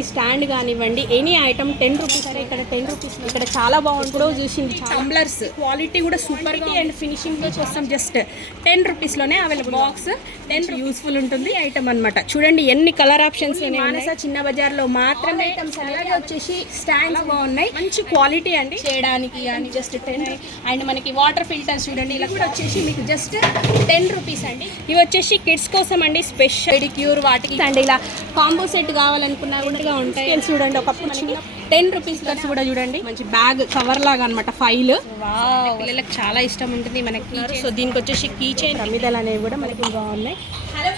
మనకి స్టాండ్ కానివ్వండి, any item 10 rupees. సరే ఇక్కడ 10 రూపీస్ ఇక్కడ చాలా బాగుంటుందో చూసింది. టంబ్లర్స్ క్వాలిటీ కూడా సూపర్గా అండ్ ఫినిషింగ్లో కోసం జస్ట్ 10 రూపీస్లోనే అవైలబుల్. బాక్స్ 10 యూస్ఫుల్ ఉంటుంది ఐటమ్ అనమాట. చూడండి ఎన్ని కలర్ ఆప్షన్స్. మానస చిన్న బజార్లో మాత్రమే ఐటమ్స్. అలాగే వచ్చేసి స్టాండ్స్ బాగున్నాయి, మంచి క్వాలిటీ అండి చేయడానికి అని. జస్ట్ 10. అండ్ మనకి వాటర్ ఫిల్టర్స్ చూడండి, ఇలా కూడా వచ్చేసి మీకు జస్ట్ 10 రూపీస్ అండి. ఇవి వచ్చేసి కిడ్స్ కోసం అండి, స్పెషల్ పెడిక్యూర్ వాటికి. అండ్ ఇలా కాంబో సెట్ కావాలనుకున్నా కూడా ఉంటాయి. చూడండి ఒకప్పుడు 10 రూపీస్ కూడా చూడండి, మంచి బ్యాగ్ కవర్ లాగా అనమాట, ఫైల్. పిల్లలకు చాలా ఇష్టం ఉంటుంది మనకి. సో దీనికి వచ్చేసి కీ చైన్ రమిదలు అనేవి కూడా మనకి బాగున్నాయి. Hello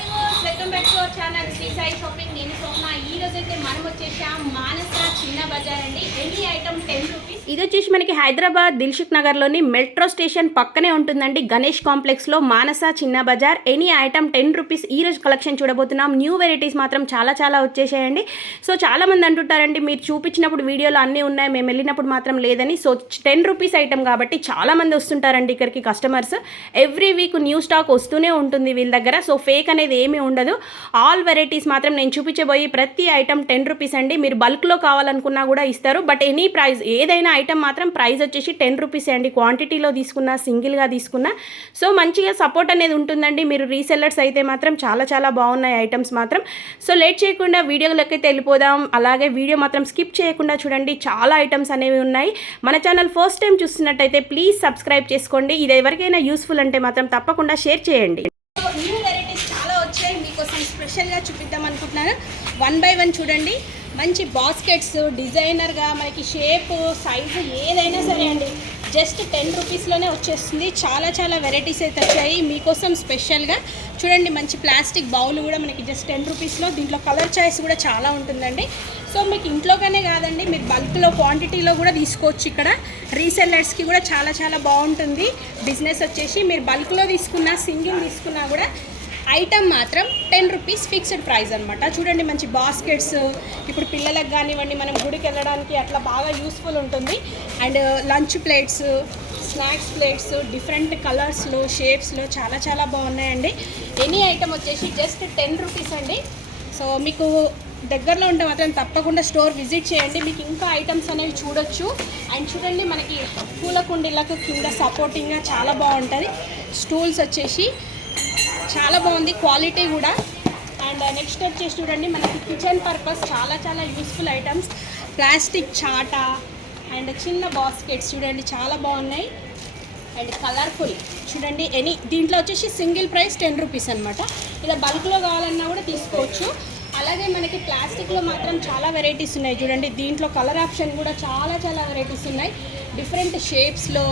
welcome back to our channel Sri Sai shopping. నేను సోమ. ఈ రోజు అయితే మనం వచ్చేసాం మానస చిన్న బజార్ అండి. Any item 10 rupees. ఇది వచ్చేసి మనకి హైదరాబాద్ దిల్సుఖ్ నగర్లోని మెట్రో స్టేషన్ పక్కనే ఉంటుందండి, గణేష్ కాంప్లెక్స్లో మానస చిన్న బజార్. Any item 10 rupees. ఈ రోజు కలెక్షన్ చూడబోతున్నాం. న్యూ వెరైటీస్ మాత్రం చాలా వచ్చేసాయండి. సో చాలా మంది అంటుంటారండి, మీరు చూపించినప్పుడు వీడియోలో అన్నీ ఉన్నాయి, మేము వెళ్ళినప్పుడు మాత్రం లేదని. సో 10 రూపీస్ ఐటమ్ కాబట్టి చాలా మంది వస్తుంటారండి ఇక్కడికి customers. Every week new stock వస్తూనే ఉంటుంది వీళ్ళ దగ్గర. సో ఫేక్ అనేది ఏమీ ఉండదు. ఆల్ వెరైటీస్ మాత్రం నేను చూపించబోయి ప్రతి ఐటమ్ 10 రూపీస్ అండి. మీరు బల్క్లో కావాలనుకున్నా కూడా ఇస్తారు. బట్ ఎనీ ప్రైస్ ఏదైనా ఐటమ్ మాత్రం ప్రైస్ వచ్చేసి 10 రూపీస్ అండి. క్వాంటిటీలో తీసుకున్నా, సింగిల్గా తీసుకున్నా. సో మంచిగా సపోర్ట్ అనేది ఉంటుందండి. మీరు రీసెల్లర్స్ అయితే మాత్రం చాలా బాగున్నాయి ఐటమ్స్ మాత్రం. సో లేట్ చేయకుండా వీడియోలోకి అయితే వెళ్ళిపోదాం. అలాగే వీడియో మాత్రం స్కిప్ చేయకుండా చూడండి, చాలా ఐటమ్స్ అనేవి ఉన్నాయి. మన ఛానల్ ఫస్ట్ టైం చూస్తున్నట్టయితే ప్లీజ్ సబ్స్క్రైబ్ చేసుకోండి. ఇది ఎవరికైనా యూస్ఫుల్ అంటే మాత్రం తప్పకుండా షేర్ చేయండి. న్యూ వెరైటీస్ చాలా వచ్చాయి, మీకోసం స్పెషల్గా చూపిద్దాం అనుకుంటున్నాను. 1 by 1 చూడండి. మంచి బాస్కెట్స్ డిజైనర్గా మనకి షేప్ సైజు ఏదైనా సరే అండి, జస్ట్ 10 రూపీస్లోనే వచ్చేస్తుంది. చాలా వెరైటీస్ అయితే వచ్చాయి మీకోసం స్పెషల్గా. చూడండి మంచి ప్లాస్టిక్ బౌల్ కూడా మనకి జస్ట్ 10 రూపీస్లో. దీంట్లో కలర్ చాయిస్ కూడా చాలా ఉంటుందండి. సో మీకు ఇంట్లోగానే కాదండి, మీరు బల్క్లో క్వాంటిటీలో కూడా తీసుకోవచ్చు. ఇక్కడ రీసెల్లర్స్కి కూడా చాలా బాగుంటుంది బిజినెస్ వచ్చేసి. మీరు బల్క్లో తీసుకున్నా, సింగిల్ తీసుకున్నా కూడా ఐటమ్ మాత్రం 10 రూపీస్ ఫిక్స్డ్ ప్రైస్ అనమాట. చూడండి మంచి బాస్కెట్స్, ఇప్పుడు పిల్లలకు కానివ్వండి, మనం గుడికి వెళ్ళడానికి అట్లా బాగా యూస్ఫుల్ ఉంటుంది. And lunch plates, snacks plates different కలర్స్లో, షేప్స్లో చాలా బాగున్నాయండి. ఎనీ ఐటమ్ వచ్చేసి జస్ట్ 10 రూపీస్ అండి. సో మీకు దగ్గరలో ఉంటే మాత్రం తప్పకుండా స్టోర్ విజిట్ చేయండి, మీకు ఇంకా ఐటమ్స్ అనేవి చూడొచ్చు. అండ్ చూడండి మనకి పూల కుండీలకు కింద సపోర్టింగ్గా చాలా బాగుంటుంది. స్టూల్స్ వచ్చేసి చాలా బాగుంది క్వాలిటీ కూడా. అండ్ నెక్స్ట్ వచ్చేసి చూడండి మనకి కిచెన్ పర్పస్ చాలా యూస్ఫుల్ ఐటమ్స్. ప్లాస్టిక్ చాటా అండ్ చిన్న బాస్కెట్స్ చూడండి చాలా బాగున్నాయి. అండ్ కలర్ఫుల్ చూడండి. దీంట్లో వచ్చేసి సింగిల్ ప్రైస్ 10 రూపీస్ అనమాట. ఇలా బల్క్లో కావాలన్నా కూడా తీసుకోవచ్చు. అలాగే మనకి ప్లాస్టిక్లో మాత్రం చాలా వెరైటీస్ ఉన్నాయి చూడండి. దీంట్లో కలర్ ఆప్షన్ కూడా చాలా వెరైటీస్ ఉన్నాయి డిఫరెంట్ షేప్స్లో.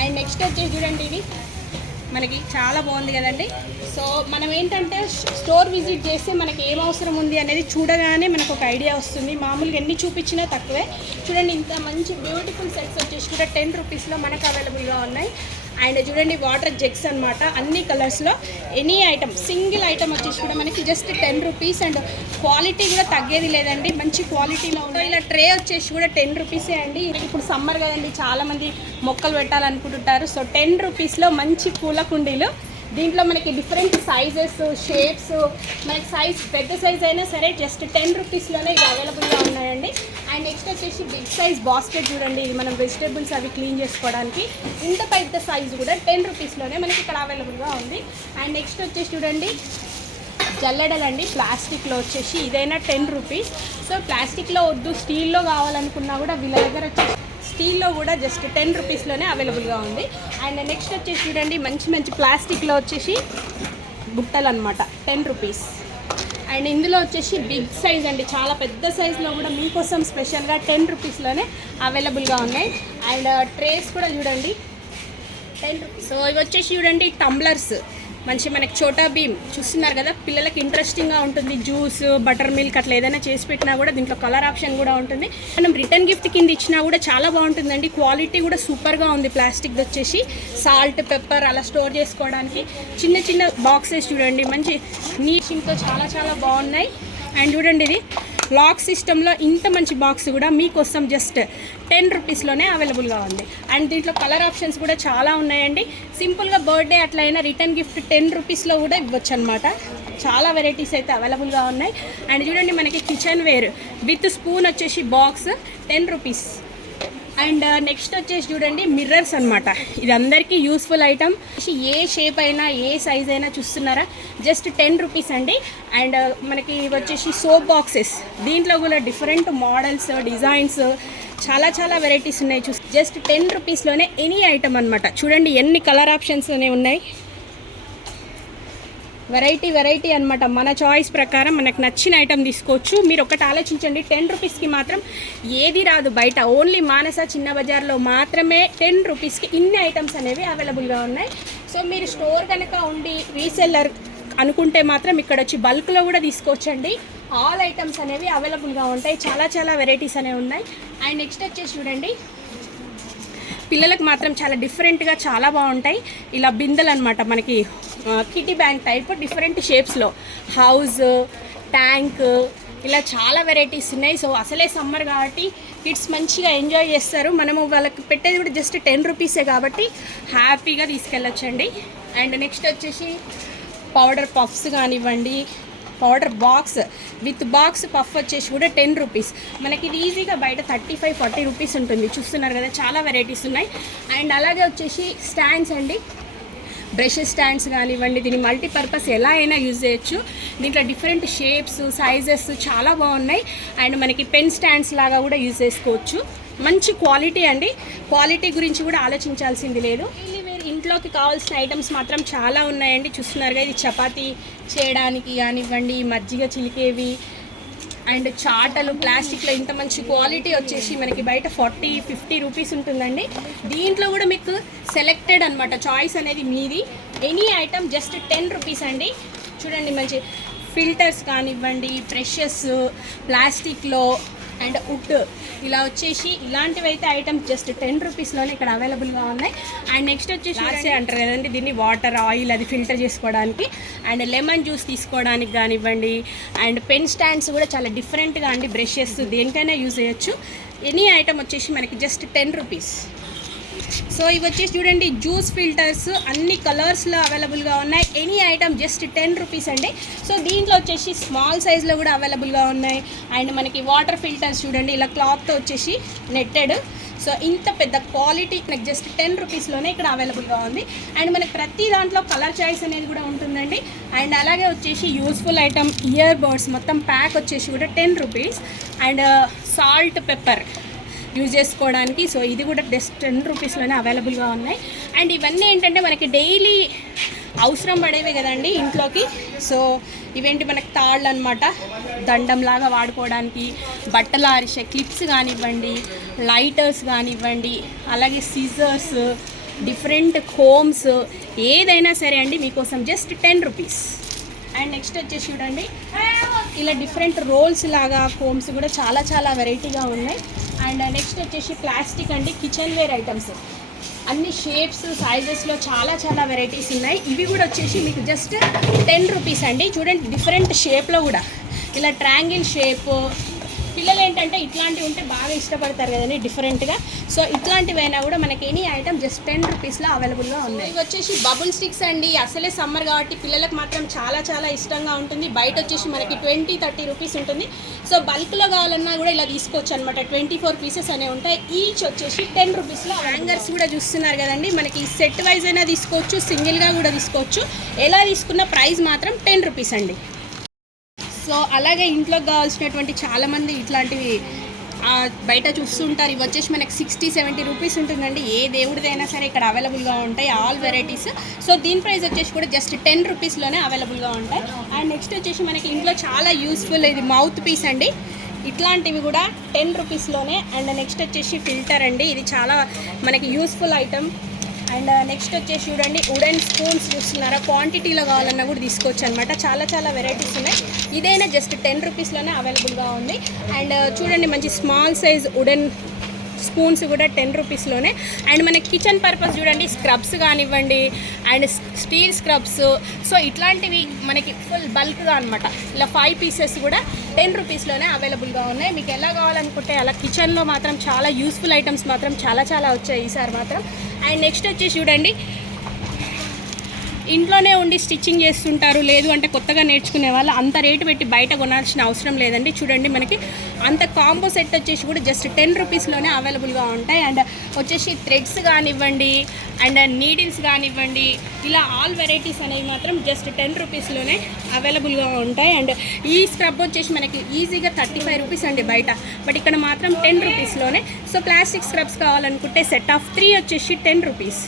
అండ్ నెక్స్ట్ వచ్చేసి చూడండి ఇవి మనకి చాలా బాగుంది కదండి. సో మనం ఏంటంటే స్టోర్ విజిట్ చేస్తే మనకి ఏం అవసరం ఉంది అనేది చూడగానే మనకు ఒక ఐడియా వస్తుంది. మామూలుగా ఎన్ని చూపించినా తక్కువే. చూడండి ఇంత మంచి బ్యూటిఫుల్ సెట్స్ వచ్చేసి కూడా 10 రూపీస్లో మనకు అవైలబుల్గా ఉన్నాయి. అండ్ చూడండి వాటర్ జెగ్స్ అనమాట, అన్ని కలర్స్లో. ఎనీ ఐటమ్ సింగిల్ ఐటమ్ వచ్చేసి కూడా మనకి జస్ట్ 10 రూపీస్. అండ్ క్వాలిటీ కూడా తగ్గేది లేదండి, మంచి క్వాలిటీలో ఉంటాయి. ఇలా ట్రే వచ్చేసి కూడా 10 రూపీసే అండి. ఇప్పుడు సమ్మర్ కదండి, చాలామంది మొక్కలు పెట్టాలనుకుంటుంటారు. సో 10 రూపీస్లో మంచి పూల కుండీలు. దీంట్లో మనకి డిఫరెంట్ సైజెస్, షేప్స్, మనకి సైజ్ పెద్ద సైజ్ అయినా సరే జస్ట్ 10 రూపీస్లోనే ఇవి అవైలబుల్గా ఉన్నాయండి. అండ్ నెక్స్ట్ వచ్చేసి బిగ్ సైజ్ బాస్కెట్ చూడండి, ఇది మనం వెజిటేబుల్స్ అవి క్లీన్ చేసుకోవడానికి. ఇంత పెద్ద సైజు కూడా 10 రూపీస్లోనే మనకి ఇక్కడ అవైలబుల్గా ఉంది. అండ్ నెక్స్ట్ వచ్చేసి చూడండి జల్లెడలండి, ప్లాస్టిక్లో వచ్చేసి ఇదైనా 10 రూపీస్. సో ప్లాస్టిక్లో వద్దు, స్టీల్లో కావాలనుకున్నా కూడా వీళ్ళ దగ్గర వచ్చేసి స్టీల్లో కూడా జస్ట్ 10 రూపీస్లోనే అవైలబుల్గా ఉంది. అండ్ నెక్స్ట్ వచ్చేసి చూడండి మంచి ప్లాస్టిక్లో వచ్చేసి బుట్టలు అనమాట 10 రూపీస్. అండ్ ఇందులో వచ్చేసి బిగ్ సైజ్ అండి, చాలా పెద్ద సైజులో కూడా మీకోసం స్పెషల్గా 10 రూపీస్లోనే అవైలబుల్గా ఉన్నాయి. అండ్ ట్రేస్ కూడా చూడండి 10 రూపీస్. సో ఇవి వచ్చేసి చూడండి టంబ్లర్స్, మంచి మనకి చోటా భీమ్ చూస్తున్నారు కదా, పిల్లలకి ఇంట్రెస్టింగ్గా ఉంటుంది. జ్యూస్, బటర్ మిల్క్ అట్లా ఏదైనా చేసి పెట్టినా కూడా దీంట్లో కలర్ ఆప్షన్ కూడా ఉంటుంది. మనం రిటర్న్ గిఫ్ట్ కింద ఇచ్చినా కూడా చాలా బాగుంటుందండి. క్వాలిటీ కూడా సూపర్గా ఉంది. ప్లాస్టిక్ వచ్చేసి సాల్ట్, పెప్పర్ అలా స్టోర్ చేసుకోవడానికి. చిన్న బాక్సెస్ చూడండి, మంచి నీట్తో చాలా బాగున్నాయి. అండ్ చూడండి ఇది లాక్ సిస్టంలో ఇంత మంచి బాక్స్ కూడా మీకోసం జస్ట్ 10 రూపీస్లోనే అవైలబుల్గా ఉంది. అండ్ దీంట్లో కలర్ ఆప్షన్స్ కూడా చాలా ఉన్నాయండి. సింపుల్గా బర్త్డే అట్లా అయినా రిటర్న్ గిఫ్ట్ 10 రూపీస్లో కూడా ఇవ్వచ్చు అనమాట. చాలా వెరైటీస్ అయితే అవైలబుల్గా ఉన్నాయి. అండ్ చూడండి మనకి కిచెన్ వేర్ విత్ స్పూన్ వచ్చేసి బాక్స్ 10 రూపీస్. అండ్ నెక్స్ట్ వచ్చేసి చూడండి మిర్రర్స్ అనమాట. ఇది అందరికీ యూస్ఫుల్ ఐటమ్. ఏ షేప్ అయినా ఏ సైజ్ అయినా చూస్తున్నారా, జస్ట్ 10 రూపీస్ అండి. అండ్ మనకి ఇవి వచ్చేసి సోప్ బాక్సెస్, దీంట్లో కూడా డిఫరెంట్ మోడల్స్ డిజైన్స్ చాలా వెరైటీస్ ఉన్నాయి. జస్ట్ 10 రూపీస్లోనే ఎనీ ఐటమ్ అనమాట. చూడండి ఎన్ని కలర్ ఆప్షన్స్ అనేవి ఉన్నాయి. వెరైటీ అనమాట. మన చాయిస్ ప్రకారం మనకు నచ్చిన ఐటమ్ తీసుకోవచ్చు. మీరు ఒకటి ఆలోచించండి, 10 రూపీస్కి మాత్రం ఏది రాదు బయట. ఓన్లీ మానస చిన్న బజార్లో మాత్రమే 10 రూపీస్కి ఇన్ని ఐటమ్స్ అనేవి అవైలబుల్గా ఉన్నాయి. సో మీరు స్టోర్ కనుక ఉండి రీసెల్లర్ అనుకుంటే మాత్రం ఇక్కడ వచ్చి బల్క్లో కూడా తీసుకోవచ్చండి. ఆల్ ఐటమ్స్ అనేవి అవైలబుల్గా ఉంటాయి. చాలా వెరైటీస్ అనేవి ఉన్నాయి. అండ్ నెక్స్ట్ వచ్చేసి చూడండి పిల్లలకు మాత్రం చాలా డిఫరెంట్గా చాలా బాగుంటాయి. ఇలా బిందెలు అనమాట, మనకి కిటీ బ్యాంక్ టైప్ డిఫరెంట్ షేప్స్లో హౌస్, ట్యాంక్, ఇలా చాలా వెరైటీస్ ఉన్నాయి. సో అసలే సమ్మర్ కాబట్టి కిడ్స్ మంచిగా ఎంజాయ్ చేస్తారు. మనము వాళ్ళకి పెట్టేది కూడా జస్ట్ 10 రూపీసే కాబట్టి హ్యాపీగా తీసుకెళ్ళొచ్చండి. అండ్ నెక్స్ట్ వచ్చేసి పౌడర్ పఫ్స్ కానివ్వండి, powder box with box puff వచ్చేసి కూడా 10 రూపీస్. మనకి ఇది ఈజీగా బయట 35-40 రూపీస్ ఉంటుంది. చూస్తున్నారు కదా, చాలా వెరైటీస్ ఉన్నాయి. అండ్ అలాగే వచ్చేసి స్టాండ్స్ అండి, బ్రష్ స్టాండ్స్ కానివ్వండి, దీని మల్టీపర్పస్ ఎలా అయినా యూజ్ చేయొచ్చు. దీంట్లో డిఫరెంట్ షేప్స్ సైజెస్ చాలా బాగున్నాయి. అండ్ మనకి పెన్ స్టాండ్స్ లాగా కూడా యూజ్ చేసుకోవచ్చు. మంచి క్వాలిటీ అండి, క్వాలిటీ గురించి కూడా ఆలోచించాల్సింది లేదు. ఇంట్లోకి కావాల్సిన ఐటమ్స్ మాత్రం చాలా ఉన్నాయండి. చూస్తున్నారుగా, ఇది చపాతీ చేయడానికి కానివ్వండి, మజ్జిగ చిలికేవి అండ్ చాటలు ప్లాస్టిక్లో ఇంత మంచి క్వాలిటీ వచ్చేసి మనకి బయట 40-50 రూపీస్ ఉంటుందండి. దీంట్లో కూడా మీకు సెలెక్టెడ్ అనమాట, చాయిస్ అనేది మీది. ఎనీ ఐటమ్ జస్ట్ 10 రూపీస్ అండి. చూడండి మంచి ఫిల్టర్స్ కానివ్వండి, బ్రషెస్ ప్లాస్టిక్లో అండ్ వుడ్, ఇలా వచ్చేసి ఇలాంటివి అయితే ఐటమ్స్ జస్ట్ 10 రూపీస్లోనే ఇక్కడ అవైలబుల్గా ఉన్నాయి. అండ్ నెక్స్ట్ వచ్చేసి లాసే అంటారు కదండి, దీన్ని వాటర్ ఆయిల్ అది ఫిల్టర్ చేసుకోవడానికి అండ్ లెమన్ జ్యూస్ తీసుకోవడానికి కానివ్వండి. అండ్ పెన్ స్టాండ్స్ కూడా చాలా డిఫరెంట్గా అండి, బ్రషెస్ దేనికైనా యూజ్ చేయొచ్చు. ఎనీ ఐటమ్ వచ్చేసి మనకి జస్ట్ 10 రూపీస్. సో ఇవి వచ్చేసి చూడండి జ్యూస్ ఫిల్టర్స్ అన్ని కలర్స్లో అవైలబుల్గా ఉన్నాయి. ఎనీ ఐటమ్ జస్ట్ 10 రూపీస్ అండి. సో దీంట్లో వచ్చేసి స్మాల్ సైజ్లో కూడా అవైలబుల్గా ఉన్నాయి. అండ్ మనకి వాటర్ ఫిల్టర్స్ చూడండి, ఇలా క్లాత్తో వచ్చేసి నెట్టెడ్. సో ఇంత పెద్ద క్వాలిటీ మనకి జస్ట్ 10 రూపీస్లోనే ఇక్కడ అవైలబుల్గా ఉంది. అండ్ మనకి ప్రతి దాంట్లో కలర్ చాయిస్ అనేది కూడా ఉంటుందండి. అండ్ అలాగే వచ్చేసి యూస్ఫుల్ ఐటమ్ ఇయర్ బడ్స్ మొత్తం ప్యాక్ వచ్చేసి కూడా 10 rupees. And salt pepper use చేసుకోవడానికి, సో ఇది కూడా జస్ట్ 10 రూపీస్లోనే అవైలబుల్గా ఉన్నాయి. అండ్ ఇవన్నీ ఏంటంటే మనకి డైలీ అవసరం పడేవి కదండి ఇంట్లోకి. సో ఇవేంటి మనకి తాళ్ళు అనమాట, దండంలాగా వాడుకోవడానికి, బట్టలు ఆరిసే క్లిప్స్ కానివ్వండి, లైటర్స్ కానివ్వండి, అలాగే సిజర్స్, డిఫరెంట్ కోమ్స్, ఏదైనా సరే అండి మీకోసం జస్ట్ 10 రూపీస్. అండ్ నెక్స్ట్ వచ్చేసి చూడండి ఇలా డిఫరెంట్ రోల్స్ లాగా కోమ్స్ కూడా చాలా వెరైటీగా ఉన్నాయి. అండ్ నెక్స్ట్ వచ్చేసి ప్లాస్టిక్ అండి, కిచెన్ వేర్ ఐటమ్స్ అన్ని షేప్స్ సైజెస్లో చాలా వెరైటీస్ ఉన్నాయి. ఇవి కూడా వచ్చేసి మీకు జస్ట్ 10 రూపీస్ అండి. చూడండి డిఫరెంట్ షేప్లో కూడా, ఇలా ట్రయాంగిల్ షేప్. పిల్లలు ఏంటంటే ఇట్లాంటివి ఉంటే బాగా ఇష్టపడతారు కదండి డిఫరెంట్గా. సో ఇట్లాంటివైనా కూడా మనకి ఎనీ ఐటమ్ జస్ట్ 10 రూపీస్లో అవైలబుల్గా ఉన్నాయి. ఇవి వచ్చేసి బబుల్ స్టిక్స్ అండి. అసలే సమ్మర్ కాబట్టి పిల్లలకు మాత్రం చాలా ఇష్టంగా ఉంటుంది. బయట వచ్చేసి మనకి 20-30 రూపీస్ ఉంటుంది. సో బల్క్లో కావాలన్నా కూడా ఇలా తీసుకోవచ్చు అనమాట. 24 పీసెస్ అనేవి ఉంటాయి. ఈచ్ వచ్చేసి 10 రూపీస్లో. హ్యాంగర్స్ కూడా చూస్తున్నారు కదండి, మనకి సెట్ వైజ్ అయినా తీసుకోవచ్చు, సింగిల్గా కూడా తీసుకోవచ్చు. ఎలా తీసుకున్న ప్రైస్ మాత్రం 10 రూపీస్ అండి. సో అలాగే ఇంట్లోకి కావాల్సినటువంటి చాలామంది ఇట్లాంటివి బయట చూస్తుంటారు. ఇవి వచ్చేసి మనకి 60-70 రూపీస్ ఉంటుందండి. ఏ దేవుడిదైనా సరే ఇక్కడ అవైలబుల్గా ఉంటాయి, ఆల్ వెరైటీస్. సో దీని ప్రైస్ వచ్చేసి కూడా జస్ట్ 10 రూపీస్లోనే అవైలబుల్గా ఉంటాయి. అండ్ నెక్స్ట్ వచ్చేసి మనకి ఇంట్లో చాలా యూస్ఫుల్ ఇది మౌత్ పీస్ అండి. ఇట్లాంటివి కూడా 10 రూపీస్లోనే. అండ్ నెక్స్ట్ వచ్చేసి ఫిల్టర్ అండి, ఇది చాలా మనకి యూస్ఫుల్ ఐటమ్. అండ్ నెక్స్ట్ వచ్చేసి చూడండి వుడెన్ స్పూన్స్ చూస్తున్నారా, క్వాంటిటీలో కావాలన్నా కూడా తీసుకోవచ్చు అనమాట. చాలా వెరైటీస్ ఉన్నాయి. ఇదైనా జస్ట్ 10 రూపీస్లోనే అవైలబుల్గా ఉంది. అండ్ చూడండి మంచి స్మాల్ సైజ్ వుడెన్ స్పూన్స్ కూడా 10 రూపీస్లోనే. అండ్ మనకి కిచెన్ పర్పస్ చూడండి స్క్రబ్స్ కానివ్వండి, అండ్ స్టీల్ స్క్రబ్స్. సో ఇట్లాంటివి మనకి ఫుల్ బల్క్గా అనమాట. ఇలా 5 పీసెస్ కూడా 10 రూపీస్లోనే అవైలబుల్గా ఉన్నాయి. మీకు ఎలా కావాలనుకుంటే అలా. కిచెన్లో మాత్రం చాలా యూస్ఫుల్ ఐటమ్స్ మాత్రం చాలా వచ్చాయి ఈసారి మాత్రం. అండ్ నెక్స్ట్ వచ్చేసి చూడండి ఇంట్లోనే ఉండి స్టిచ్చింగ్ చేస్తుంటారు, లేదు అంటే కొత్తగా నేర్చుకునే వాళ్ళు అంత రేటు పెట్టి బయట కొనాల్సిన అవసరం లేదండి. చూడండి మనకి అంత కాంబో సెట్ వచ్చేసి కూడా జస్ట్ 10 రూపీస్లోనే అవైలబుల్గా ఉంటాయి. అండ్ వచ్చేసి థ్రెడ్స్ కానివ్వండి అండ్ నీడిల్స్ కానివ్వండి, ఇలా ఆల్ వెరైటీస్ అనేవి మాత్రం జస్ట్ 10 రూపీస్లోనే అవైలబుల్గా ఉంటాయి. అండ్ ఈ స్క్రబ్ వచ్చేసి మనకి ఈజీగా 35 రూపీస్ అండి బయట, బట్ ఇక్కడ మాత్రం 10 రూపీస్లోనే. సో ప్లాస్టిక్ స్క్రబ్స్ కావాలనుకుంటే సెట్ ఆఫ్ 3 వచ్చేసి 10 రూపీస్.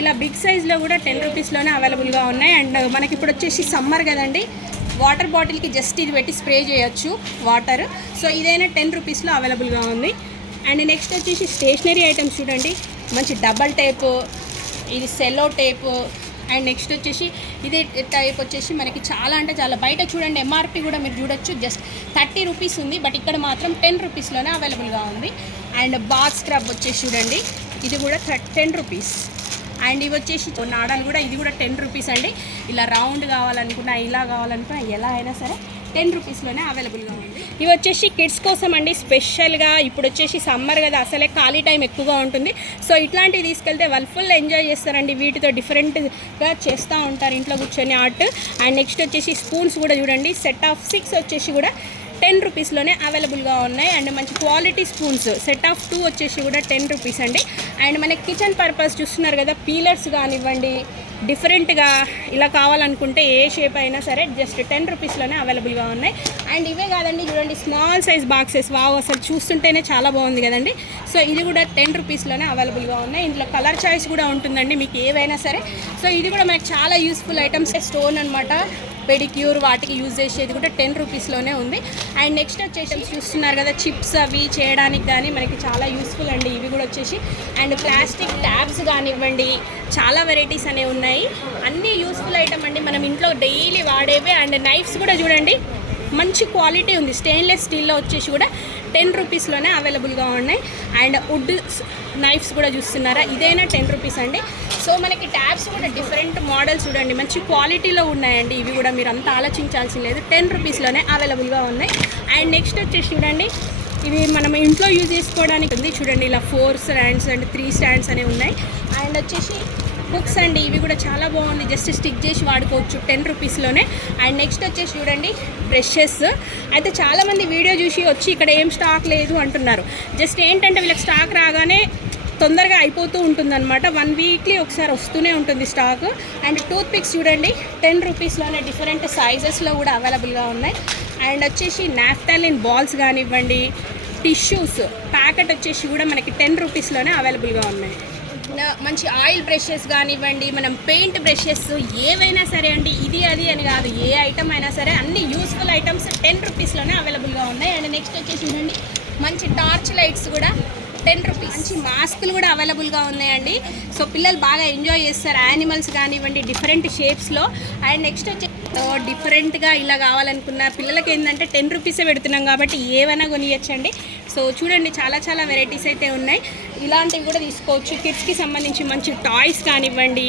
ఇలా బిగ్ సైజ్లో కూడా 10 రూపీస్లోనే అవైలబుల్గా ఉన్నాయి. అండ్ మనకి ఇప్పుడు వచ్చేసి సమ్మర్ కదండి, వాటర్ బాటిల్కి జస్ట్ ఇది పెట్టి స్ప్రే చేయొచ్చు వాటర్. సో ఇదైనా 10 రూపీస్లో అవైలబుల్గా ఉంది. అండ్ నెక్స్ట్ వచ్చేసి స్టేషనరీ ఐటమ్స్ చూడండి, మంచి డబల్ టేపు, ఇది సెల్లో టేపు. అండ్ నెక్స్ట్ వచ్చేసి ఇదే టైప్ వచ్చేసి మనకి చాలా అంటే చాలా బయట చూడండి ఎంఆర్పి కూడా మీరు చూడొచ్చు జస్ట్ 30 రూపీస్ ఉంది, బట్ ఇక్కడ మాత్రం 10 రూపీస్లోనే అవైలబుల్గా ఉంది. అండ్ బాత్ స్క్రబ్ వచ్చేసి చూడండి, ఇది కూడా 10 రూపీస్. అండ్ ఇవి వచ్చేసి నాడాలు కూడా, ఇది కూడా 10 రూపీస్ అండి. ఇలా రౌండ్ కావాలనుకున్నా, ఇలా కావాలనుకున్నా, ఎలా అయినా సరే 10 రూపీస్లోనే అవైలబుల్గా ఉంది. ఇవి వచ్చేసి కిడ్స్ కోసం అండి స్పెషల్గా. ఇప్పుడు వచ్చేసి సమ్మర్ కదా, అసలే ఖాళీ టైం ఎక్కువగా ఉంటుంది. సో ఇట్లాంటివి తీసుకెళ్తే వాళ్ళు ఫుల్ ఎంజాయ్ చేస్తారండి. వీటితో డిఫరెంట్గా చేస్తూ ఉంటారు ఇంట్లో కూర్చొని ఆర్ట్. అండ్ నెక్స్ట్ వచ్చేసి స్పూన్స్ కూడా చూడండి, సెట్ ఆఫ్ 6 వచ్చేసి కూడా 10 రూపీస్లోనే అవైలబుల్గా ఉన్నాయి. అండ్ మంచి క్వాలిటీ స్పూన్స్ సెట్ ఆఫ్ 2 వచ్చేసి కూడా 10 రూపీస్ అండి. అండ్ మనకి కిచెన్ పర్పస్ చూస్తున్నారు కదా, పీలర్స్ కానివ్వండి, డిఫరెంట్గా ఇలా కావాలనుకుంటే ఏ షేప్ అయినా సరే జస్ట్ 10 రూపీస్లోనే అవైలబుల్గా ఉన్నాయి. అండ్ ఇవే కాదండి, చూడండి స్మాల్ సైజ్ బాక్సెస్, వావ్ అసలు చూస్తుంటేనే చాలా బాగుంది కదండి. సో ఇది కూడా 10 రూపీస్లోనే అవైలబుల్గా ఉన్నాయి. ఇందులో కలర్ చాయిస్ కూడా ఉంటుందండి మీకు ఏవైనా సరే. సో ఇది కూడా మనకి చాలా యూస్ఫుల్ ఐటమ్స్, స్టోన్ అనమాట, పెడిక్యూర్ వాటికి యూజ్ చేసేది కూడా 10 రూపీస్లోనే ఉంది. అండ్ నెక్స్ట్ వచ్చేసి చూస్తున్నారు కదా, చిప్స్ అవి చేయడానికి కానీ మనకి చాలా యూస్ఫుల్ అండి ఇవి కూడా వచ్చేసి. అండ్ ప్లాస్టిక్ ట్యాబ్స్ కానివ్వండి, చాలా వెరైటీస్ అనేవి ఉన్నాయి. అన్నీ యూస్ఫుల్ ఐటమ్ అండి, మనం ఇంట్లో డైలీ వాడేవే. అండ్ నైఫ్స్ కూడా చూడండి మంచి క్వాలిటీ ఉంది, స్టెయిన్లెస్ స్టీల్లో వచ్చేసి కూడా 10 రూపీస్లోనే అవైలబుల్గా ఉన్నాయి. అండ్ వుడ్ నైఫ్స్ కూడా చూస్తున్నారా, ఇదైనా 10 రూపీస్ అండి. సో మనకి ట్యాబ్స్ కూడా డిఫరెంట్ మోడల్స్ చూడండి మంచి క్వాలిటీలో ఉన్నాయండి. ఇవి కూడా మీరు అంతా ఆలోచించాల్సిన లేదు, 10 రూపీస్లోనే అవైలబుల్గా ఉన్నాయి. అండ్ నెక్స్ట్ వచ్చేసి చూడండి, ఇవి మనం ఇంట్లో యూజ్ చేసుకోవడానికి ఉంది చూడండి, ఇలా 4 స్టాండ్స్ అండ్ 3 స్టాండ్స్ అనేవి ఉన్నాయి. అండ్ వచ్చేసి బుక్స్ అండి, ఇవి కూడా చాలా బాగుంది, జస్ట్ స్టిక్ చేసి వాడుకోవచ్చు 10 రూపీస్లోనే. అండ్ నెక్స్ట్ వచ్చేసి చూడండి బ్రషెస్. అయితే చాలామంది వీడియో చూసి వచ్చి ఇక్కడ ఏం స్టాక్ లేదు అంటున్నారు. జస్ట్ ఏంటంటే వీళ్ళకి స్టాక్ రాగానే తొందరగా అయిపోతూ ఉంటుందన్నమాట, 1 వీక్లీ ఒకసారి వస్తూనే ఉంటుంది స్టాక్. అండ్ టూత్ పిక్స్ చూడండి 10 రూపీస్లోనే డిఫరెంట్ సైజెస్లో కూడా అవైలబుల్గా ఉన్నాయి. అండ్ వచ్చేసి నాఫ్తాలిన్ బాల్స్ కానివ్వండి, టిష్యూస్ ప్యాకెట్ వచ్చేసి కూడా మనకి 10 రూపీస్లోనే అవైలబుల్గా ఉన్నాయి. మంచి ఆయిల్ బ్రషెస్ కానివ్వండి, మనం పెయింట్ బ్రషెస్ ఏవైనా సరే అండి, ఇది అది అని కాదు, ఏ ఐటమ్ అయినా సరే అన్ని యూస్ఫుల్ ఐటమ్స్ 10 రూపీస్లోనే అవైలబుల్గా ఉన్నాయి. అండ్ నెక్స్ట్ వచ్చేసి చూడండి మంచి టార్చ్ లైట్స్ కూడా 10 రూపీస్. మంచి మాస్కులు కూడా అవైలబుల్గా ఉన్నాయండి. సో పిల్లలు బాగా ఎంజాయ్ చేస్తారు, యానిమల్స్ కానివ్వండి డిఫరెంట్ షేప్స్లో. అండ్ నెక్స్ట్ వచ్చి డిఫరెంట్గా ఇలా కావాలనుకున్న పిల్లలకి ఏంటంటే 10 రూపీసే పెడుతున్నాం కాబట్టి ఏమైనా కొనియచ్చండి. సో చూడండి చాలా చాలా వెరైటీస్ అయితే ఉన్నాయి, ఇలాంటివి కూడా తీసుకోవచ్చు. కిడ్స్కి సంబంధించి మంచి టాయ్స్ కానివ్వండి,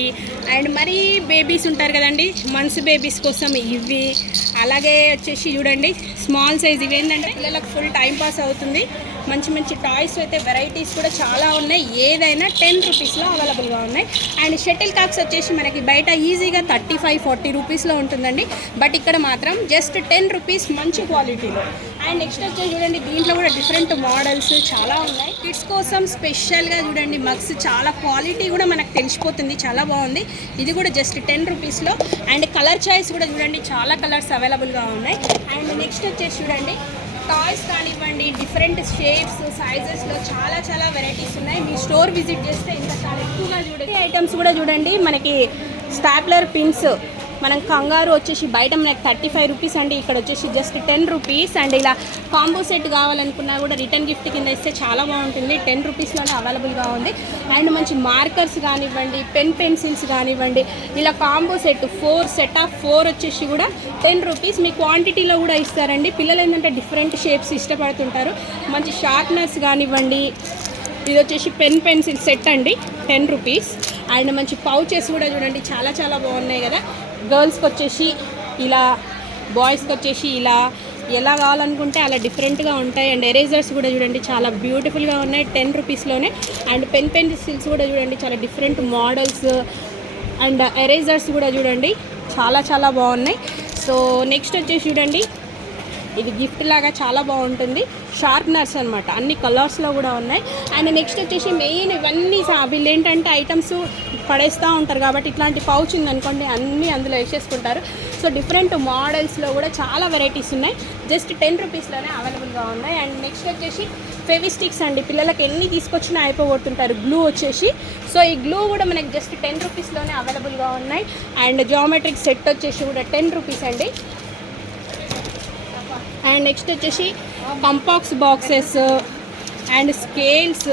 అండ్ మరీ బేబీస్ ఉంటారు కదండి, మంత్స్ బేబీస్ కోసం ఇవి. అలాగే వచ్చేసి చూడండి స్మాల్ సైజ్, ఇవి ఏంటంటే పిల్లలకు ఫుల్ టైం పాస్ అవుతుంది. మంచి మంచి టాయ్స్ అయితే వెరైటీస్ కూడా చాలా ఉన్నాయి, ఏదైనా 10 రూపీస్లో అవైలబుల్గా ఉన్నాయి. అండ్ షటిల్ కాక్స్ వచ్చేసి మనకి బయట ఈజీగా 35-40 రూపీస్లో ఉంటుందండి, బట్ ఇక్కడ మాత్రం జస్ట్ 10 రూపీస్ మంచి క్వాలిటీలో. అండ్ నెక్స్ట్ వచ్చేసి చూడండి దీంట్లో కూడా డిఫరెంట్ మోడల్స్ చాలా ఉన్నాయి. కిడ్స్ కోసం స్పెషల్గా చూడండి మగ్స్, చాలా క్వాలిటీ కూడా మనకు తెలిసిపోతుంది, చాలా బాగుంది. ఇది కూడా జస్ట్ 10 రూపీస్లో. అండ్ కలర్ చాయిస్ కూడా చూడండి చాలా కలర్స్ అవైలబుల్గా ఉన్నాయి. అండ్ నెక్స్ట్ వచ్చేసి చూడండి టాయ్స్ కానివ్వండి డిఫరెంట్ షేప్స్ సైజెస్లో చాలా చాలా వెరైటీస్ ఉన్నాయి. మీ స్టోర్ విజిట్ చేస్తే ఇంకా చాలా ఎక్కువగా చూడండి. ఐటమ్స్ కూడా చూడండి మనకి స్టాప్లర్ పిన్స్, మనం కంగారు వచ్చేసి బయట మనకి 35 రూపీస్ అండి, ఇక్కడ వచ్చేసి జస్ట్ 10 రూపీస్. అండ్ ఇలా కాంబో సెట్ కావాలనుకున్నా కూడా రిటర్న్ గిఫ్ట్ కింద ఇస్తే చాలా బాగుంటుంది, 10 రూపీస్లోనే అవైలబుల్గా ఉంది. అండ్ మంచి మార్కర్స్ కానివ్వండి, పెన్సిల్స్ కానివ్వండి, ఇలా కాంబో సెట్ 4 సెట్ ఆఫ్ 4 వచ్చేసి కూడా 10 రూపీస్. మీ క్వాంటిటీలో కూడా ఇస్తారండి, పిల్లలు ఏంటంటే డిఫరెంట్ షేప్స్ ఇష్టపడుతుంటారు. మంచి షార్ప్నర్స్ కానివ్వండి, ఇది వచ్చేసి పెన్సిల్ సెట్ అండి 10 రూపీస్. అండ్ మంచి పౌచెస్ కూడా చూడండి చాలా చాలా బాగున్నాయి కదా, గర్ల్స్కి వచ్చేసి ఇలా, బాయ్స్కి వచ్చేసి ఇలా, ఎలా కావాలనుకుంటే అలా డిఫరెంట్గా ఉంటాయి. అండ్ ఎరేజర్స్ కూడా చూడండి చాలా బ్యూటిఫుల్గా ఉన్నాయి 10 రూపీస్లోనే. అండ్ పెన్సిల్స్ కూడా చూడండి చాలా డిఫరెంట్ మోడల్స్ అండ్ ఎరేజర్స్ కూడా చూడండి చాలా చాలా బాగున్నాయి. సో నెక్స్ట్ వచ్చేసి చూడండి, ఇది గిఫ్ట్ లాగా చాలా బాగుంటుంది. షార్ప్నర్స్ అనమాట, అన్ని కలర్స్లో కూడా ఉన్నాయి. అండ్ నెక్స్ట్ వచ్చేసి మెయిన్ ఇవన్నీ వీళ్ళు ఏంటంటే ఐటమ్స్ పడేస్తూ ఉంటారు కాబట్టి ఇట్లాంటి పౌచ్ ఉందనుకోండి అన్నీ అందులో వేసేసుకుంటారు. సో డిఫరెంట్ మోడల్స్లో కూడా చాలా వెరైటీస్ ఉన్నాయి. జస్ట్ 10 రూపీస్లోనే అవైలబుల్గా ఉన్నాయి. అండ్ నెక్స్ట్ వచ్చేసి ఫెవిస్టిక్స్ అండి, పిల్లలకి ఎన్ని తీసుకొచ్చినా అయిపోగొట్టుంటారు. గ్లూ వచ్చేసి, సో ఈ గ్లూ కూడా మనకి జస్ట్ 10 రూపీస్లోనే అవైలబుల్గా ఉన్నాయి. అండ్ జామెట్రిక్ సెట్ వచ్చేసి కూడా 10 రూపీస్ అండి. అండ్ నెక్స్ట్ వచ్చేసి కంపాక్స్ బాక్సెస్ అండ్ స్కేల్స్.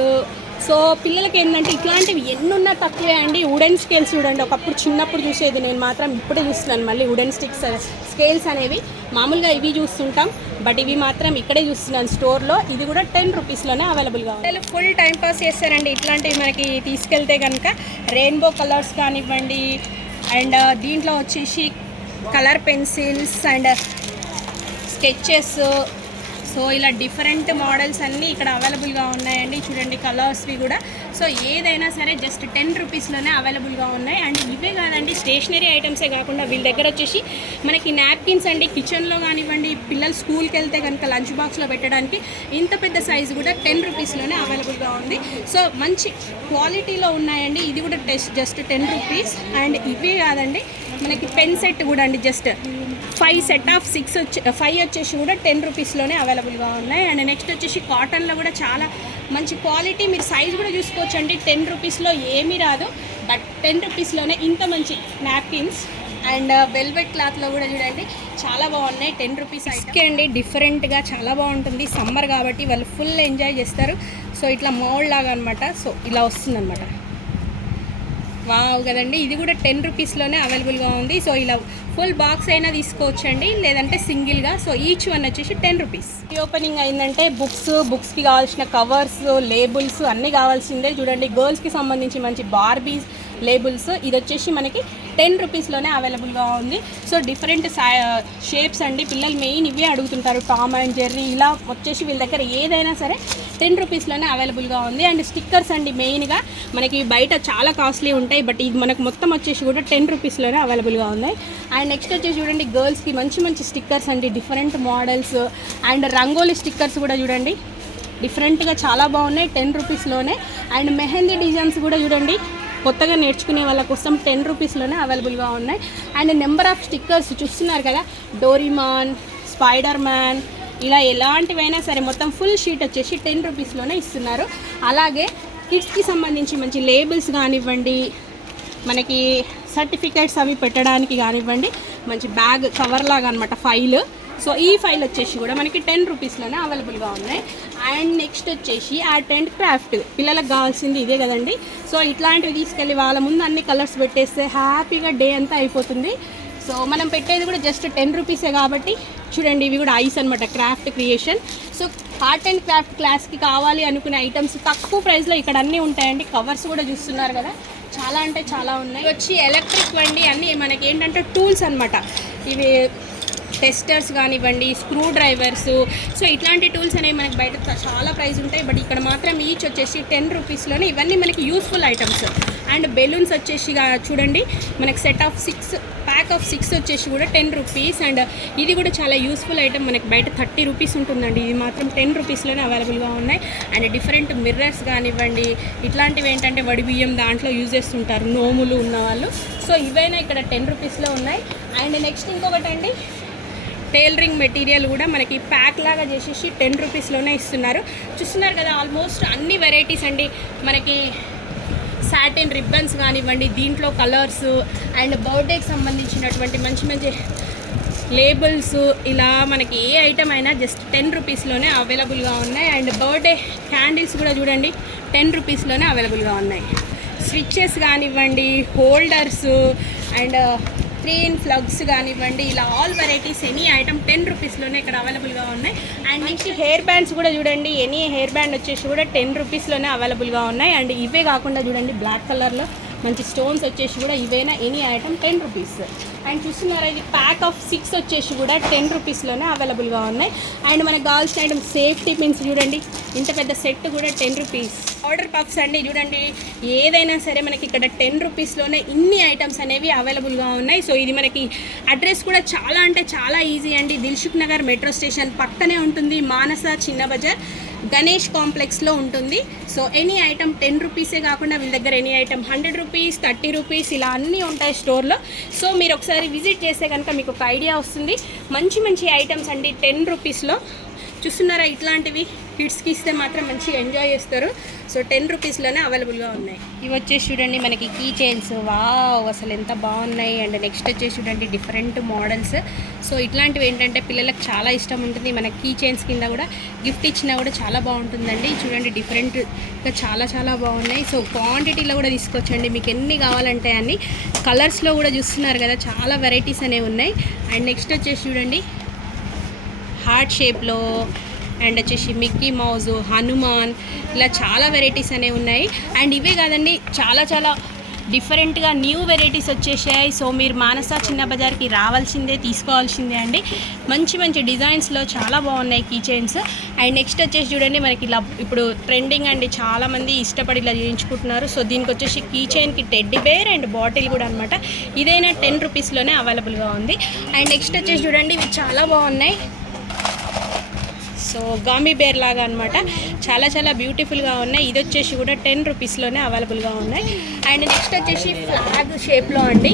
సో పిల్లలకి ఏంటంటే ఇట్లాంటివి ఎన్నున్నా తక్కువే అండి. వుడెన్ స్కేల్స్ చూడండి, ఒకప్పుడు చిన్నప్పుడు చూసేది, నేను మాత్రం ఇప్పుడే చూస్తున్నాను మళ్ళీ వుడెన్ స్కేల్స్ అనేవి. మామూలుగా ఇవి చూస్తుంటాం, బట్ ఇవి మాత్రం ఇక్కడే చూస్తున్నాను స్టోర్లో. ఇది కూడా 10 రూపీస్లోనే అవైలబుల్గా ఉంది. ఫుల్ టైం పాస్ చేస్తారండి ఇట్లాంటివి మనకి తీసుకెళ్తే కనుక. రెయిన్బో కలర్స్ కానివ్వండి, అండ్ దీంట్లో వచ్చేసి colour pencils and sketches. So ఇలా డిఫరెంట్ మోడల్స్ అన్నీ ఇక్కడ అవైలబుల్గా ఉన్నాయండి. చూడండి కలర్స్వి కూడా. సో ఏదైనా సరే జస్ట్ 10 రూపీస్లోనే అవైలబుల్గా ఉన్నాయి. అండ్ ఇవే కాదండి, స్టేషనరీ ఐటమ్సే కాకుండా వీళ్ళ దగ్గర వచ్చేసి మనకి నాప్కిన్స్ అండి, కిచెన్లో కానివ్వండి, పిల్లలు స్కూల్కి వెళ్తే కనుక లంచ్ బాక్స్లో పెట్టడానికి ఇంత పెద్ద సైజు కూడా 10 రూపీస్లోనే అవైలబుల్గా ఉంది. సో మంచి క్వాలిటీలో ఉన్నాయండి. ఇది కూడా జస్ట్ 10 రూపీస్. అండ్ ఇవే కాదండి, మనకి పెన్ సెట్ కూడా అండి, జస్ట్ 5 సెట్ ఆఫ్ 5 వచ్చేసి కూడా 10 రూపీస్లోనే అవైలబుల్గా ఉన్నాయి. అండ్ నెక్స్ట్ వచ్చేసి కాటన్లో కూడా చాలా మంచి క్వాలిటీ, మీరు సైజ్ కూడా చూసుకోవచ్చు అండి. 10 రూపీస్లో ఏమీ రాదు, బట్ 10 రూపీస్లోనే ఇంత మంచి నాప్కిన్స్. అండ్ వెల్వెట్ క్లాత్లో కూడా చూడండి చాలా బాగున్నాయి. 10 రూపీస్ ఐటమ్ అండి, డిఫరెంట్గా చాలా బాగుంటుంది. సమ్మర్ కాబట్టి వాళ్ళు ఫుల్ ఎంజాయ్ చేస్తారు. సో ఇట్లా మౌల్డ్ లాగా అనమాట. సో ఇలా వస్తుంది అనమాట. వావ్ కదండి, ఇది కూడా 10 రూపీస్లోనే అవైలబుల్గా ఉంది. సో ఇలా ఫుల్ బాక్స్ అయినా తీసుకోవచ్చండి, లేదంటే సింగిల్గా. సో ఈచ్ వన్ వచ్చేసి 10 రూపీస్. ఈ ఓపెనింగ్ అయిందంటే బుక్స్కి కావాల్సిన కవర్స్, లేబుల్స్ అన్నీ కావాల్సిందే. చూడండి గర్ల్స్కి సంబంధించి మంచి బార్బీస్ లేబుల్స్, ఇది వచ్చేసి మనకి 10 రూపీస్లోనే అవైలబుల్గా ఉంది. సో డిఫరెంట్ షేప్స్ అండి, పిల్లలు మెయిన్ ఇవే అడుగుతుంటారు. టామ్ అండ్ జెర్రీ ఇలా వచ్చేసి వీళ్ళ దగ్గర ఏదైనా సరే 10 రూపీస్లోనే అవైలబుల్గా ఉంది. అండ్ స్టిక్కర్స్ అండి, మెయిన్గా మనకి బయట చాలా కాస్ట్లీ ఉంటాయి, బట్ ఇది మనకు మొత్తం వచ్చేసి కూడా 10 రూపీస్లోనే అవైలబుల్గా ఉన్నాయి. అండ్ నెక్స్ట్ వచ్చేసి చూడండి గర్ల్స్కి మంచి మంచి స్టిక్కర్స్ అండి, different models. And rangoli stickers కూడా చూడండి డిఫరెంట్గా చాలా బాగున్నాయి 10 రూపీస్లోనే. అండ్ మెహందీ డిజైన్స్ కూడా చూడండి కొత్తగా నేర్చుకునే వాళ్ళ కోసం 10 రూపీస్లోనే అవైలబుల్గా ఉన్నాయి. అండ్ నెంబర్ ఆఫ్ స్టిక్కర్స్ చూస్తున్నారు కదా, డోరీమాన్, స్పైడర్ మ్యాన్, ఇలా ఎలాంటివైనా సరే మొత్తం ఫుల్ షీట్ వచ్చేసి 10 రూపీస్లోనే ఇస్తున్నారు. అలాగే కిడ్స్కి సంబంధించి మంచి లేబుల్స్ కానివ్వండి, మనకి సర్టిఫికేట్స్ అవి పెట్టడానికి కానివ్వండి, మంచి బ్యాగ్ కవర్ లాగా అనమాట ఫైల్. సో ఈ ఫైల్ వచ్చేసి కూడా మనకి 10 రూపీస్లోనే అవైలబుల్గా ఉన్నాయి. అండ్ నెక్స్ట్ వచ్చేసి ఆర్ట్ అండ్ క్రాఫ్ట్, పిల్లలకు కావాల్సింది ఇదే కదండి. సో ఇట్లాంటివి తీసుకెళ్ళి వాళ్ళ ముందు అన్ని కలర్స్ పెట్టేస్తే హ్యాపీగా డే అంతా అయిపోతుంది. సో మనం పెట్టేది కూడా జస్ట్ 10 రూపీసే కాబట్టి చూడండి ఇవి కూడా ఐస్ అనమాట, craft creation. So art and craft క్లాస్కి కావాలి అనుకునే ఐటమ్స్ తక్కువ ప్రైస్లో ఇక్కడ అన్నీ ఉంటాయండి. కవర్స్ కూడా చూస్తున్నారు కదా, చాలా అంటే చాలా ఉన్నాయి. వచ్చి ఎలక్ట్రిక్ వండి అన్నీ మనకి ఏంటంటే టూల్స్ అనమాట. ఇవి టెస్టర్స్ కానివ్వండి, స్క్రూ డ్రైవర్స్. సో ఇట్లాంటి టూల్స్ అనేవి మనకి బయట చాలా ప్రైస్ ఉంటాయి, బట్ ఇక్కడ మాత్రం ఈచ్ వచ్చేసి 10 రూపీస్లోనే ఇవన్నీ మనకి యూస్ఫుల్ ఐటమ్స్. అండ్ బెలూన్స్ వచ్చేసి చూడండి మనకి ప్యాక్ ఆఫ్ 6 వచ్చేసి కూడా 10 రూపీస్. అండ్ ఇది కూడా చాలా యూస్ఫుల్ ఐటమ్, మనకి బయట 30 రూపీస్ ఉంటుందండి, ఇది మాత్రం 10 రూపీస్లోనే అవైలబుల్గా ఉన్నాయి. అండ్ డిఫరెంట్ మిర్రర్స్ కానివ్వండి, ఇట్లాంటివి ఏంటంటే వడి బియ్యం దాంట్లో యూజ్ చేస్తుంటారు నోములు ఉన్నవాళ్ళు. సో ఇవైనా ఇక్కడ 10 రూపీస్లో ఉన్నాయి. అండ్ నెక్స్ట్ ఇంకొకటి అండి, టైలరింగ్ మెటీరియల్ కూడా మనకి ప్యాక్ లాగా చేసేసి 10 రూపీస్లోనే ఇస్తున్నారు. చూస్తున్నారు కదా ఆల్మోస్ట్ అన్ని వెరైటీస్ అండి. మనకి సాటిన్ రిబ్బన్స్ కానివ్వండి, దీంట్లో కలర్స్ అండ్ బర్త్డేకి సంబంధించినటువంటి మంచి మంచి లేబుల్స్, ఇలా మనకి ఏ ఐటమ్ అయినా జస్ట్ 10 రూపీస్లోనే అవైలబుల్గా ఉన్నాయి. అండ్ బర్త్డే క్యాండిల్స్ కూడా చూడండి 10 రూపీస్లోనే అవైలబుల్గా ఉన్నాయి. స్విచ్చెస్ కానివ్వండి, హోల్డర్స్ అండ్ 3 ప్లగ్స్ కానివ్వండి, ఇలా ఆల్ వెరైటీస్ ఎనీ ఐటమ్ 10 రూపీస్లోనే ఇక్కడ అవైలబుల్గా ఉన్నాయి. అండ్ నెక్స్ట్ హెయిర్ బ్యాండ్స్ కూడా చూడండి, ఎనీ హెయిర్ బ్యాండ్ వచ్చేసి కూడా 10 రూపీస్లోనే అవైలబుల్గా ఉన్నాయి. అండ్ ఇవే కాకుండా చూడండి బ్లాక్ కలర్లో మంచి స్టోన్స్ వచ్చేసి కూడా ఇవైనా ఎనీ ఐటమ్ 10 రూపీస్. అండ్ చూస్తున్నారా ఇది ప్యాక్ ఆఫ్ 6 వచ్చేసి కూడా 10 రూపీస్లోనే అవైలబుల్గా ఉన్నాయి. అండ్ మనకు కావాల్సిన ఐటమ్ సేఫ్టీ పిన్స్ చూడండి ఇంత పెద్ద సెట్ కూడా 10 రూపీస్. ఆర్డర్ పఫ్స్ అండి, చూడండి ఏదైనా సరే మనకి ఇక్కడ 10 రూపీస్లోనే ఇన్ని ఐటమ్స్ అనేవి అవైలబుల్గా ఉన్నాయి. సో ఇది మనకి అడ్రస్ కూడా చాలా అంటే చాలా ఈజీ అండి. దిల్సుఖ్ నగర్ మెట్రో స్టేషన్ పక్కనే ఉంటుంది. మానస చిన్న బజార్ గణేష్ కాంప్లెక్స్లో ఉంటుంది. సో ఎనీ ఐటమ్ 10 రూపీసే కాకుండా వీళ్ళ దగ్గర ఎనీ ఐటమ్ 100 రూపీస్, 30 రూపీస్ ఇలా అన్నీ ఉంటాయి స్టోర్లో. సో మీరు ఒకసారి విజిట్ చేస్తే కనుక మీకు ఒక ఐడియా వస్తుంది. మంచి మంచి ఐటమ్స్ అండి 10 రూపీస్లో. చూస్తున్నారా, ఇట్లాంటివి కిడ్స్కి ఇస్తే మాత్రం మంచిగా ఎంజాయ్ చేస్తారు. సో 10 రూపీస్లోనే అవైలబుల్గా ఉన్నాయి. ఇవి వచ్చేసి చూడండి మనకి కీ చైన్స్, వావ్ అసలు ఎంత బాగున్నాయి. అండ్ నెక్స్ట్ వచ్చేసి చూడండి డిఫరెంట్ మోడల్స్. సో ఇట్లాంటివి ఏంటంటే పిల్లలకు చాలా ఇష్టం ఉంటుంది. మన కీ చైన్స్ కింద కూడా గిఫ్ట్ ఇచ్చినా కూడా చాలా బాగుంటుందండి. చూడండి డిఫరెంట్గా చాలా చాలా బాగున్నాయి. సో క్వాంటిటీలో కూడా తీసుకొచ్చండి, మీకు ఎన్ని కావాలంటే అన్ని. కలర్స్లో కూడా చూస్తున్నారు కదా, చాలా వెరైటీస్ అనేవి ఉన్నాయి. అండ్ నెక్స్ట్ వచ్చేసి చూడండి హార్ట్ షేప్లో అండ్ వచ్చేసి మిక్కీ మౌజ్, హనుమాన్ ఇలా చాలా వెరైటీస్ అనేవి ఉన్నాయి. అండ్ ఇవే కాదండి, చాలా చాలా డిఫరెంట్గా న్యూ వెరైటీస్ వచ్చేసాయి. సో మీరు మానస చిన్న బజార్కి రావాల్సిందే, తీసుకోవాల్సిందే అండి. మంచి మంచి డిజైన్స్లో చాలా బాగున్నాయి కీ చైన్స్. అండ్ నెక్స్ట్ వచ్చేసి చూడండి మనకి ఇలా ఇప్పుడు ట్రెండింగ్ అండి, చాలామంది ఇష్టపడి ఇలా చేయించుకుంటున్నారు. సో దీనికి వచ్చేసి కీ చైన్కి టెడ్డీ బేర్ అండ్ బాటిల్ కూడా అనమాట. ఇదైనా 10 రూపీస్లోనే అవైలబుల్గా ఉంది. అండ్ నెక్స్ట్ వచ్చేసి చూడండి ఇవి చాలా బాగున్నాయి. సో గామీ బేర్ లాగా అనమాట, చాలా చాలా బ్యూటిఫుల్గా ఉన్నాయి. ఇది వచ్చేసి కూడా 10 రూపీస్లోనే అవైలబుల్గా ఉన్నాయి. అండ్ నెక్స్ట్ వచ్చేసి ఫ్లాగ్ షేప్లో అండి.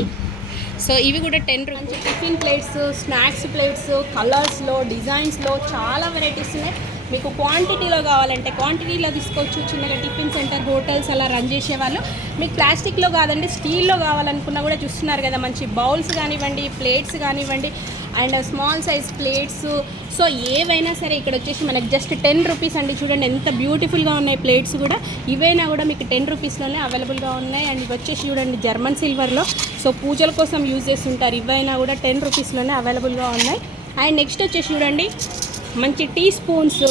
సో ఇవి కూడా 10 rupees. Tiffin plates, snacks plates, కలర్స్లో, డిజైన్స్లో చాలా వెరైటీస్ ఉన్నాయి. మీకు క్వాంటిటీలో కావాలంటే క్వాంటిటీలో తీసుకోవచ్చు. చిన్నగా టిఫిన్ సెంటర్, హోటల్స్ అలా రన్ చేసేవాళ్ళు. మీకు ప్లాస్టిక్లో కాదండి స్టీల్లో కావాలనుకున్నా కూడా చూస్తున్నారు కదా, మంచి బౌల్స్ కానివ్వండి, ప్లేట్స్ కానివ్వండి and small size plates. So ఏవైనా సరే ఇక్కడ వచ్చేసి మనకి జస్ట్ 10 రూపీస్ అండి. చూడండి ఎంత బ్యూటిఫుల్గా ఉన్నాయి ప్లేట్స్ కూడా. ఇవైనా కూడా మీకు 10 రూపీస్లోనే అవైలబుల్గా ఉన్నాయి. అండ్ ఇవి వచ్చేసి చూడండి జర్మన్ సిల్వర్లో, సో పూజల కోసం యూజ్ చేస్తుంటారు. ఇవైనా కూడా 10 రూపీస్లోనే అవైలబుల్గా ఉన్నాయి. అండ్ నెక్స్ట్ వచ్చేసి చూడండి మంచి టీ స్పూన్స్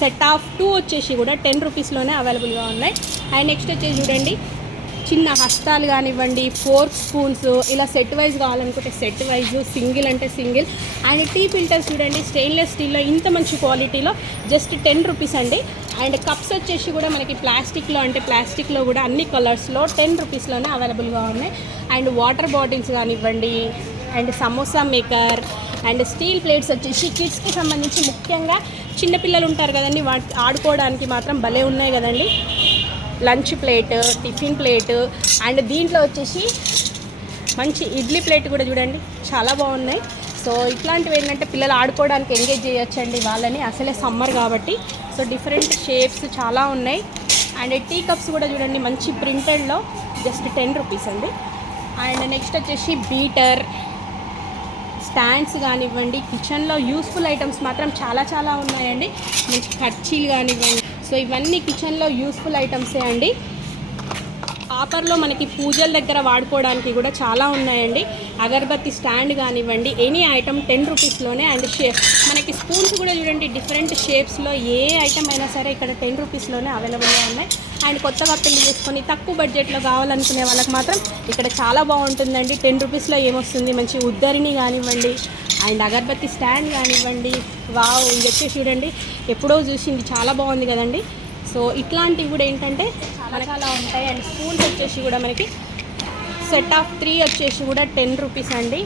సెట్ ఆఫ్ 2 వచ్చేసి కూడా 10 రూపీస్లోనే అవైలబుల్గా ఉన్నాయి. అండ్ నెక్స్ట్ వచ్చేసి చూడండి చిన్న హస్తాలు కానివ్వండి, ఫోర్క్ స్పూన్స్ ఇలా సెట్ వైజ్ కావాలనుకుంటే సెట్ వైజ్, సింగిల్ అంటే సింగిల్. అండ్ టీ ఫిల్టర్స్ చూడండి స్టెయిన్లెస్ స్టీల్లో ఇంత మంచి క్వాలిటీలో జస్ట్ 10 రూపీస్ అండి. అండ్ కప్స్ వచ్చేసి కూడా మనకి ప్లాస్టిక్లో, అంటే ప్లాస్టిక్లో కూడా అన్ని కలర్స్లో 10 రూపీస్లోనే అవైలబుల్గా ఉన్నాయి. అండ్ వాటర్ బాటిల్స్ కానివ్వండి, and samosa maker and steel plates వచ్చేసి కిడ్స్కి సంబంధించి ముఖ్యంగా చిన్నపిల్లలు ఉంటారు కదండి, వాటి ఆడుకోవడానికి మాత్రం భలే ఉన్నాయి కదండి. Lunch plate, tiffin plate and దీంట్లో వచ్చేసి మంచి ఇడ్లీ ప్లేట్ కూడా చూడండి చాలా బాగున్నాయి. సో ఇట్లాంటివి ఏంటంటే పిల్లలు ఆడుకోవడానికి ఎంగేజ్ చేయొచ్చండి వాళ్ళని, అసలే సమ్మర్ కాబట్టి. సో డిఫరెంట్ షేప్స్ చాలా ఉన్నాయి. అండ్ టీ కప్స్ కూడా చూడండి మంచి ప్రింటెడ్లో జస్ట్ 10 రూపీస్ అండి. అండ్ నెక్స్ట్ వచ్చేసి బీటర్, స్టాండ్స్ కానివ్వండి, కిచెన్లో యూస్ఫుల్ ఐటమ్స్ మాత్రం చాలా చాలా ఉన్నాయండి. మంచి కర్చీలు కానివ్వండి. సో ఇవన్నీ కిచెన్లో యూస్ఫుల్ ఐటమ్సే అండి. ఆఫర్లో మనకి పూజల దగ్గర వాడుకోవడానికి కూడా చాలా ఉన్నాయండి. అగరబత్తి స్టాండ్ కానివ్వండి, ఎనీ ఐటమ్ 10 రూపీస్లోనే. అండ్ మనకి స్పూన్స్ కూడా చూడండి డిఫరెంట్ షేప్స్లో, ఏ ఐటమ్ అయినా సరే ఇక్కడ 10 రూపీస్లోనే అవైలబుల్గా ఉన్నాయి. అండ్ కొత్తగా పెళ్లి చేసుకొని తక్కువ బడ్జెట్లో కావాలనుకునే వాళ్ళకి మాత్రం ఇక్కడ చాలా బాగుంటుందండి. 10 రూపీస్లో ఏమొస్తుంది, మంచి ఉద్దరిని కానివ్వండి అండ్ అగరబత్తి స్టాండ్ కానివ్వండి. వావ్, ఇది వచ్చేసి చూడండి ఎప్పుడో చూసింది, చాలా బాగుంది కదండి. సో ఇట్లాంటివి కూడా ఏంటంటే చాలా చాలా ఉంటాయి. అండ్ స్పూన్స్ వచ్చేసి కూడా మనకి సెట్ ఆఫ్ 3 వచ్చేసి కూడా 10 రూపీస్ అండి.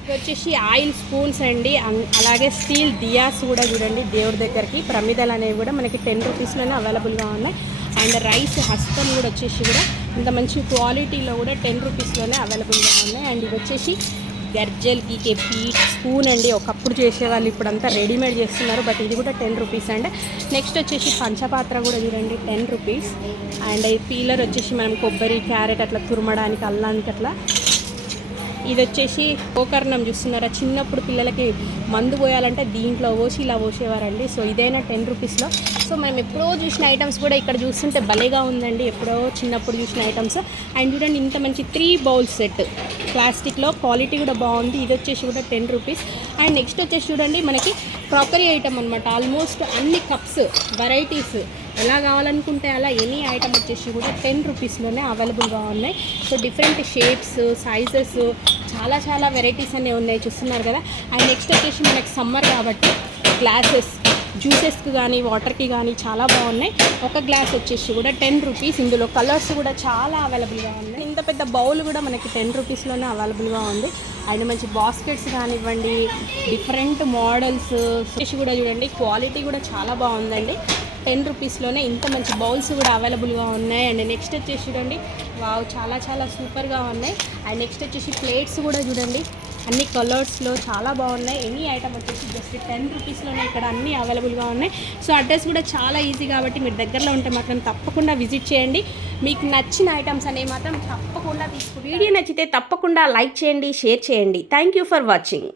ఇది వచ్చేసి ఆయిల్ స్పూన్స్ అండి. అలాగే స్టీల్ దియాస్ కూడా చూడండి దేవుడి దగ్గరికి, ప్రమిదలు అనేవి కూడా మనకి 10 రూపీస్లోనే అవైలబుల్గా ఉన్నాయి. అండ్ రైస్ హస్తం కూడా వచ్చేసి కూడా ఇంత మంచి క్వాలిటీలో కూడా 10 రూపీస్లోనే అవైలబుల్గా ఉన్నాయి. అండ్ ఇది వచ్చేసి గర్జల్కి కేపీ స్పూన్ అండి. ఒకప్పుడు చేసేవాళ్ళు, ఇప్పుడు అంతా రెడీమేడ్ చేస్తున్నారు, బట్ ఇది కూడా 10 రూపీస్ అండి. నెక్స్ట్ వచ్చేసి పంచపాత్ర కూడా చూడండి 10 రూపీస్. అండ్ ఈ పీలర్ వచ్చేసి మనం కొబ్బరి, క్యారెట్ అట్లా తురమడానికి, అల్లానికి అట్లా. ఇది వచ్చేసి గోకర్ణం చూస్తున్నారా, చిన్నప్పుడు పిల్లలకి మందు పోయాలంటే దీంట్లో పోసి ఇలా పోసేవారండి. సో ఇదైనా 10 రూపీస్లో. సో మనం ఎప్పుడో చూసిన ఐటమ్స్ కూడా ఇక్కడ చూస్తుంటే భలేగా ఉందండి, ఎప్పుడో చిన్నప్పుడు చూసిన ఐటమ్స్. అండ్ చూడండి ఇంత మంచి 3 బౌల్ సెట్ ప్లాస్టిక్లో, క్వాలిటీ కూడా బాగుంది. ఇది వచ్చేసి కూడా 10 రూపీస్. అండ్ నెక్స్ట్ వచ్చేసి చూడండి మనకి క్రాకరీ ఐటమ్ అనమాట. ఆల్మోస్ట్ అన్ని కప్స్ వెరైటీస్ ఎలా కావాలనుకుంటే అలా ఎనీ ఐటమ్ వచ్చేసి కూడా 10 రూపీస్లోనే అవైలబుల్గా ఉన్నాయి. సో డిఫరెంట్ షేప్స్, సైజెస్ చాలా చాలా వెరైటీస్ అనేవి ఉన్నాయి, చూస్తున్నారు కదా. అండ్ నెక్స్ట్ వచ్చేసి మనకి సమ్మర్ కాబట్టి గ్లాసెస్ జ్యూసెస్కి కానీ వాటర్కి కానీ చాలా బాగున్నాయి. ఒక గ్లాస్ వచ్చేసి కూడా 10 రూపీస్. ఇందులో కలర్స్ కూడా చాలా అవైలబుల్గా ఉన్నాయి. ఇంత పెద్ద బౌల్ కూడా మనకి 10 రూపీస్లోనే అవైలబుల్గా ఉంది. అండ్ మంచి బాస్కెట్స్ కానివ్వండి, డిఫరెంట్ మోడల్స్ వచ్చేసి కూడా చూడండి, క్వాలిటీ కూడా చాలా బాగుందండి. 10 రూపీస్లోనే ఇంత మంచి బౌల్స్ కూడా అవైలబుల్గా ఉన్నాయి. అండ్ నెక్స్ట్ వచ్చేసి చూడండి, వావ్ చాలా చాలా సూపర్గా ఉన్నాయి. అండ్ నెక్స్ట్ వచ్చేసి ప్లేట్స్ కూడా చూడండి, అన్ని కలర్స్లో చాలా బాగున్నాయి. ఎనీ ఐటమ్ వచ్చేసి జస్ట్ 10 రూపీస్లోనే ఇక్కడ అన్నీ అవైలబుల్గా ఉన్నాయి. సో అడ్రస్ కూడా చాలా ఈజీ కాబట్టి మీరు దగ్గరలో ఉంటే మాత్రం తప్పకుండా విజిట్ చేయండి. మీకు నచ్చిన ఐటమ్స్ అనేవి మాత్రం తప్పకుండా తీసుకుంటారు. వీడియో నచ్చితే తప్పకుండా లైక్ చేయండి, షేర్ చేయండి. Thank you for watching.